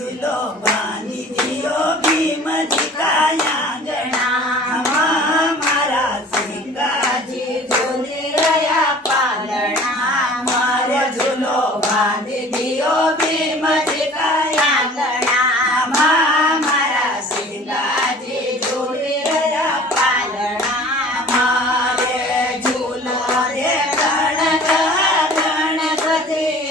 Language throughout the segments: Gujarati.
झूलो बांधी दियो भीमजी कायांगणाમાં મારા સિંગાજી ઝૂલી રહ્યા પાલણા મારે ઝૂલો બાંધી દિયો ભીમજી કાयांગણામાં મારા સિંગાજી ઝૂલી રહ્યા પાલણા મારે ઝૂલો રે ગણપતિ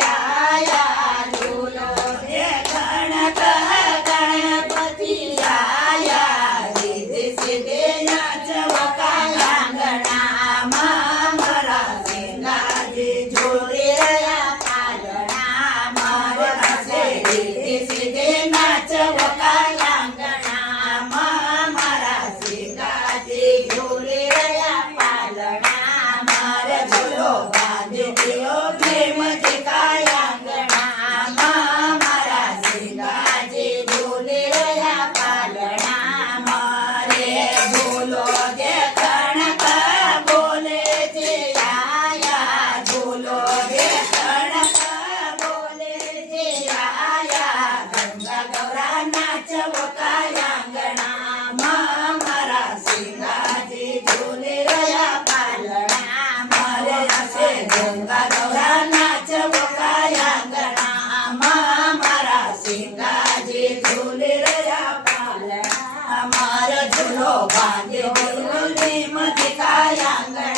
આયા ઝૂલો રે ગણપતિ આયા સીધે સીધે નાચવા કાંગણામાં મારા સિંગાજી ઝૂલી રહ્યા પાલણા મારા સીધે સીધે નાચવા કાંગણામાં મારા સિંગાજી ઝૂલી રહ્યા પાલણા મારે ઝૂલો બાંધી દિયો ભીમજી કાંગણામાં મારા સિંગાજી ઝૂલી રહ્યા પાલણા મારે ઝૂલો જે કણક બોલે છે આયા ઝૂલો જે કણક બોલે છે આયા ગંગા ગૌરા નાચવો કાંગણામાં મારા સિંગાજી ઝૂલી રહ્યા પાલણા મારે હસે ગંગા ગૌરા નાચવો કાંગણામાં મારા સિંગાજી ઝૂલી રહ્યા પાલણા મારો ઝૂલો બાંધી દિયો ભીમજી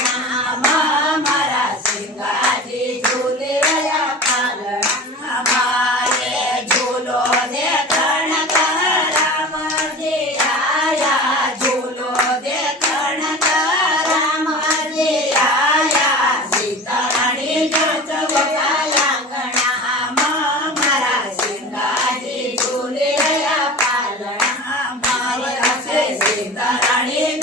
કાંગણામાં મારા સિંગાજી ઝૂલી રહ્યા પાલણા મારે ઝૂલો દે કણક રામજી આયા ઝૂલો દે કણક રામજી આયા સીતારાણી નાચવો કાંગણામાં મારા સિંગાજી ઝૂલી રહ્યા પાલણા મારે હસે સીતારાણી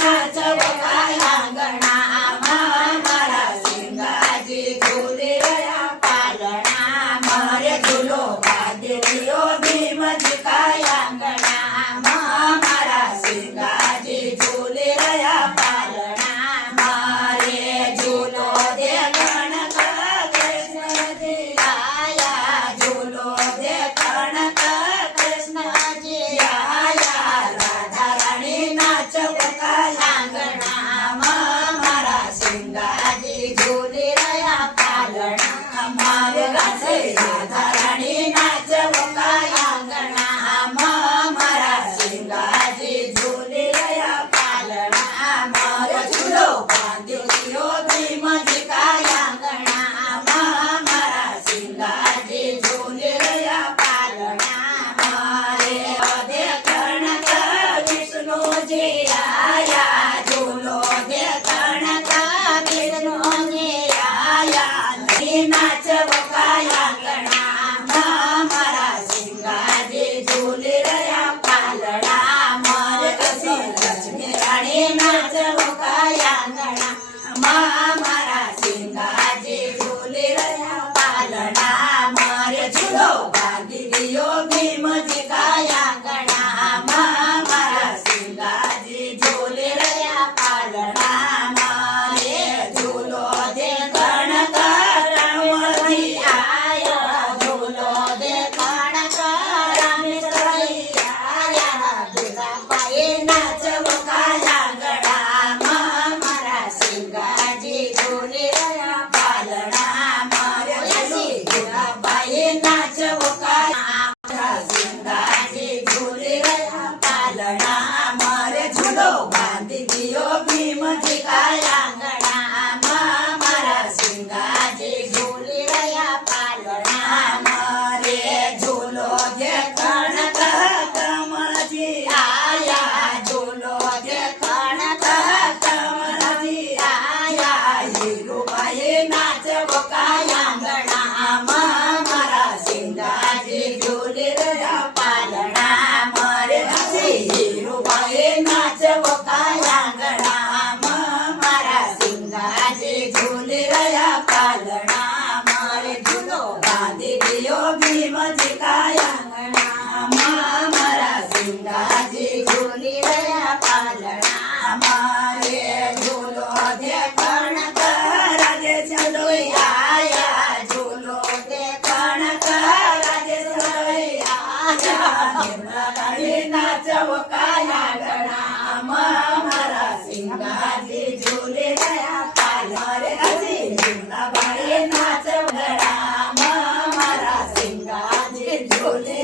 નિમલાબાઈ નાચવ કાયા ગણામાં મારા સિંગાજી ઝૂલી રહ્યા પાલર હજી નિમલાબાઈ નાચવ ગણામાં મારા સિંગાજી ઝૂલી